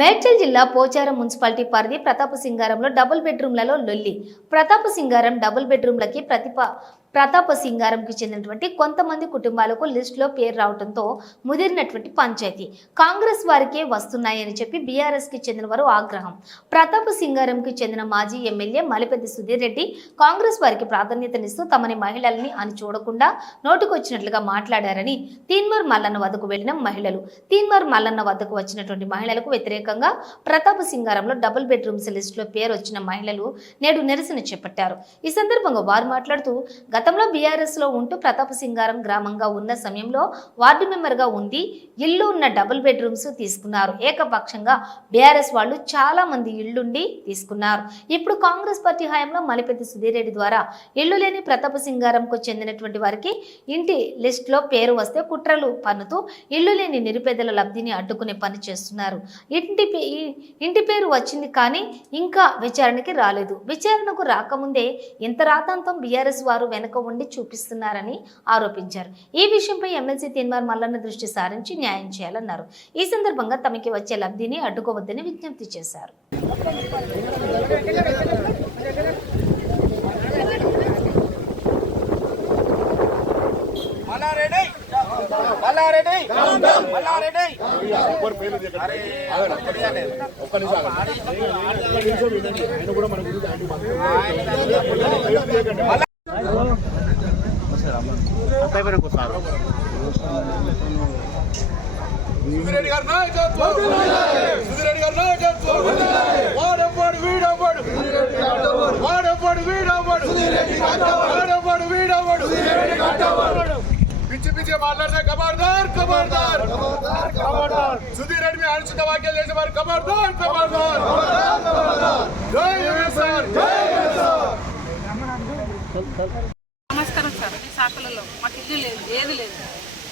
మేడ్చల్ జిల్లా పోచారం మున్సిపాలిటీ పరిధి ప్రతాప సింగారంలో డబుల్ బెడ్రూమ్లలో లొల్లి. ప్రతాప సింగారం డబుల్ బెడ్రూమ్లకి ప్రతిప ప్రతాప సింగారంకి చెందినటువంటి కొంతమంది కుటుంబాలకు లిస్టులో పేరు రావడంతో ముదిరినటువంటి పంచాయతీ. కాంగ్రెస్ వారికే వస్తున్నాయని చెప్పి బీఆర్ఎస్కి చెందిన వారు ఆగ్రహం. ప్రతాప సింగారంకి చెందిన మాజీ ఎమ్మెల్యే మలిపెద్ది సుధీర్ రెడ్డి కాంగ్రెస్ వారికి ప్రాధాన్యతనిస్తూ తమని మహిళల్ని అని చూడకుండా నోటుకొచ్చినట్లుగా మాట్లాడారని తీన్మర్ మల్లన్న వద్దకు వెళ్ళిన మహిళలు. తీన్వర్ మల్లన్న వద్దకు వచ్చినటువంటి మహిళలకు వ్యతిరేకంగా ప్రతాప సింగారంలో డబుల్ బెడ్రూమ్స్ లిస్టులో పేరు వచ్చిన మహిళలు నేడు నిరసన చేపట్టారు. ఈ సందర్భంగా వారు మాట్లాడుతూ గతంలో బీఆర్ఎస్లో ఉంటూ ప్రతాప సింగారం గ్రామంగా ఉన్న సమయంలో వార్డు మెంబర్గా ఉంది ఇల్లు ఉన్న డబుల్ బెడ్రూమ్స్ తీసుకున్నారు. ఏకపక్షంగా బీఆర్ఎస్ వాళ్ళు చాలా మంది ఇళ్ళుండి తీసుకున్నారు. ఇప్పుడు కాంగ్రెస్ పార్టీ హయాంలో మలిపెద్ది సుధీర్ రెడ్డి ద్వారా ఇల్లు లేని ప్రతాప సింగారంకు చెందినటువంటి వారికి ఇంటి లిస్టులో పేరు వస్తే కుట్రలు పన్నుతూ ఇల్లు లేని నిరుపేదల లబ్ధిని అడ్డుకునే పని చేస్తున్నారు. ఇంటి పే- ఇంటి పేరు వచ్చింది కానీ ఇంకా విచారణకి రాలేదు. విచారణకు రాకముందే ఇంత రాతాంతం బీఆర్ఎస్ వారు వెనక ఉండి చూపిస్తున్నారని ఆరోపించారు. ఈ విషయంపై ఎమ్మెల్సీ తీన్మార్ మల్లన్న దృష్టి సారించి న్యాయం చేయాలన్నారు. ఈ సందర్భంగా తమకి వచ్చే లబ్ధిని అడ్డుకోవద్దని విజ్ఞప్తి చేశారు. ఆయన కూడా మన గురించి సుధిరెడ్డి గారి నాయకత్వం. సుధిరెడ్డి గారి నాయకత్వం. వాడవ్వాడు వీడవ్వాడు. వాడవ్వాడు వీడవ్వాడు. వాడవ్వాడు వీడవ్వాడు. పిచ్చి పిచ్చి మాట్లాడితే కబార్దార్ కబార్దార్. సుధీర్ రెడ్డి అనుచిత వ్యాఖ్యలు చేసే వారు కబార్దార్. కబార్దార్ నమస్కారం సార్. ఈ మాకు ఇల్లు లేదు ఏది లేదు.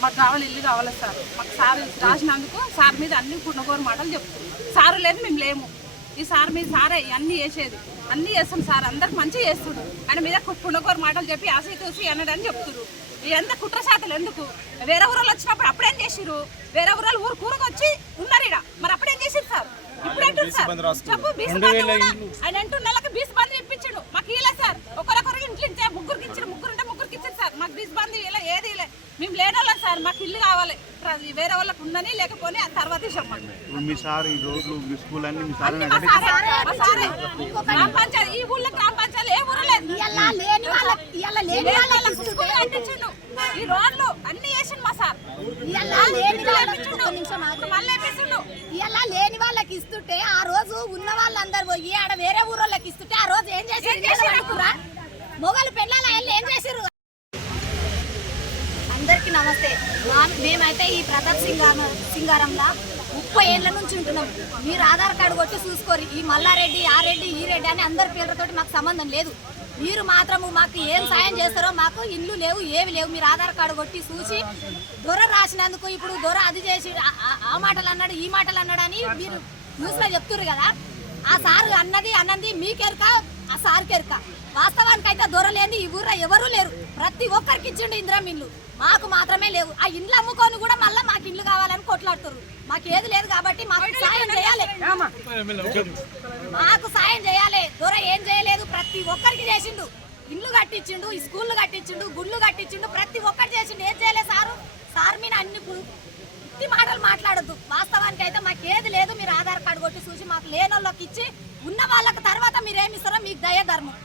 మాకు కావాలి ఇల్లు కావాలి సార్? మాకు సార్ రాసినందుకు సార్ మీద అన్ని పుణ్యకోరు మాటలు చెప్తున్నాం. సారు లేదు మేము లేము. ఈ సార్ మీద సారే అన్ని చేసేది. అన్ని చేస్తాం సార్. అందరికి మంచిగా చేస్తుడు ఆయన మీద పుణ్యకోరు మాటలు చెప్పి ఆశ తూసి అనడని చెప్తున్నారు. ఇదంతా కుట్ర శాతలు ఎందుకు? వేరే ఊరాలు వచ్చినప్పుడు అప్పుడేం చేసిరు వేరే ఊరాలు ఊరు కూరకు వచ్చి ఉన్నారు ఇక మరి అప్పుడేం చేసిరు సార్? ఇప్పుడు అంటారు సార్? చెప్పు బీస్ ఆయన అంటూ నెలకు బీస్ బంద్ ఇప్పించాడు. మాకు ఇలా సార్. ఒకరొకరు ఇంట్లో ముగ్గురికి ఇచ్చారు ముగ్గురు ఉంటే ముగ్గురికి ఇచ్చారు సార్. మాకు బీస్ బంద్ ఇలా ఏది ఇలా మేము లేనోళ్ళం సార్ మాకు ఇల్లు కావాలి. వేరే వాళ్ళకి ఉందని లేకపోతే ఆ తర్వాత చెప్పండి ఇప్పుడు మీ సార్ ఈ రోడ్లు మీ స్కూల్ అన్ని మీ సార్. గ్రామ పంచాయతీ ఈ ఊళ్ళో గ్రామ పంచాయతీ ఏ ఊరు లేదు. స్కూల్ కట్టించిండు. ఈ రోడ్లు అన్ని వేసిండు మా సార్. ఇవాళ లేని వాళ్ళకి మళ్ళీ లేని ఇస్తుంటే ఆ రోజు ఉన్న వాళ్ళందరూ పోయి ఆడ వేరే ఊరోళ్ళకి ఇస్తుంటే ఆ రోజు ఏం చేసి? మొగలు పెళ్ళాల ఏం అందరికి నమస్తే. మా- మేమైతే ఈ ప్రతాప్ సింగారం సింగారంలో ముప్పై ఏళ్ళ నుంచి ఉంటున్నాం. మీరు ఆధార్ కార్డు కొట్టి చూసుకోరు. ఈ మల్లారెడ్డి ఆ రెడ్డి ఈ రెడ్డి అని అందరి పేర్లతోటి మాకు సంబంధం లేదు. మీరు మాత్రము మాకు ఏం సాయం చేస్తారో మాకు ఇల్లు లేవు ఏవి లేవు. మీరు ఆధార్ కార్డు కొట్టి చూసి దొర రాసినందుకు ఇప్పుడు దొర అది చేసి ఆ- మాటలు అన్నాడు ఈ మాటలు అన్నాడు అని మీరు న్యూస్లో చెప్తున్నారు కదా. ఆ సార్ అన్నది అన్నది మీకెరక ఆ సార్ కెరక. వాస్తవానికి అయితే దొరలేని ఈ ఊర్లో ఎవరూ లేరు. ప్రతి ఒక్కరికి ఇచ్చిండు ఇంద్రమిల్లు మాకు మాత్రమే లేవు. ఆ ఇండ్లు అమ్ముకొని కూడా మళ్ళీ మాకు ఇల్లు కావాలని కొట్లాడుతారు మాకు ఏది లేదు కాబట్టి మాకు సాయం చేయాలి. మాకు సాయం చేయాలి. దొర ఏం చేయలేదు. ప్రతి ఒక్కరికి చేసిండు. ఇల్లు కట్టించిండు ఈ స్కూళ్ళు కట్టించిండు గుళ్ళు కట్టించిండు. ప్రతి ఒక్కరు చేసిండు. ఏం చేయలేదు సారు? సార్ మీద అన్ని ఉత్తి మాటలు మాట్లాడొద్దు. వాస్తవానికి అయితే మాకు ఏది లేదు. మీరు ఆధార్ కార్డు కొట్టి చూసి మాకు లేని వాళ్ళకి ఇచ్చి ఉన్న వాళ్ళకి తర్వాత మీరు ఏమి ఇస్తారో మీకు దయ ధర్మం.